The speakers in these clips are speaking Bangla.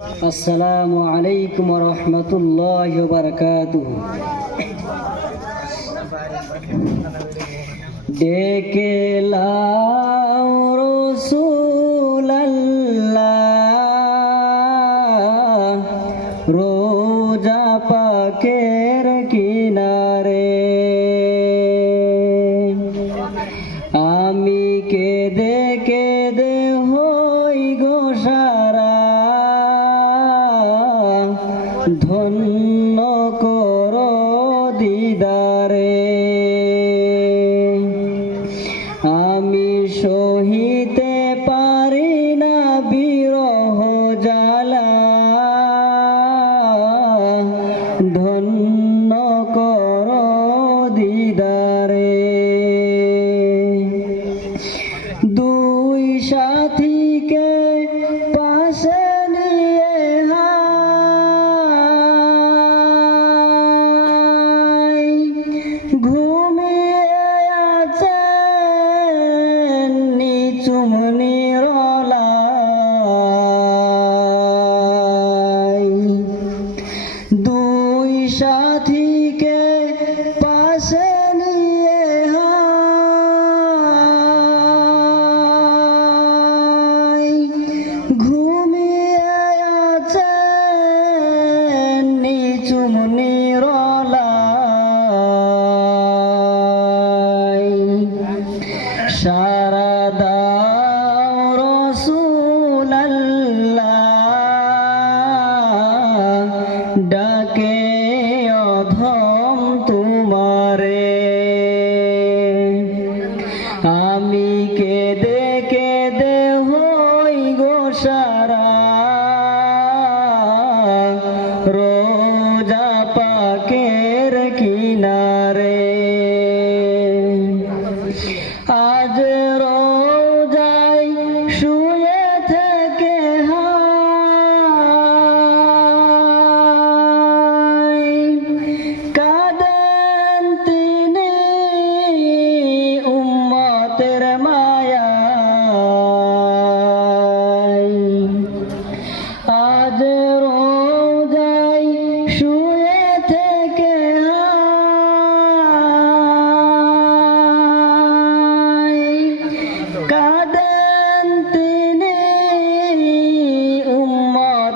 আসসালামু আলাইকুম রহমতুল্লাহ বারকাতুহ ডেকে লাও রসুলাল্লাহ রোজা পাকের কিনারে। আমি কেঁদে কেঁদে হই গো ধন্য কর দিদারে। ডাকে অধম তোমারে। আমি কেঁদে কেঁদে হই গো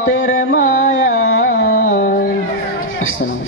রহমতের মায়া। আসসালাম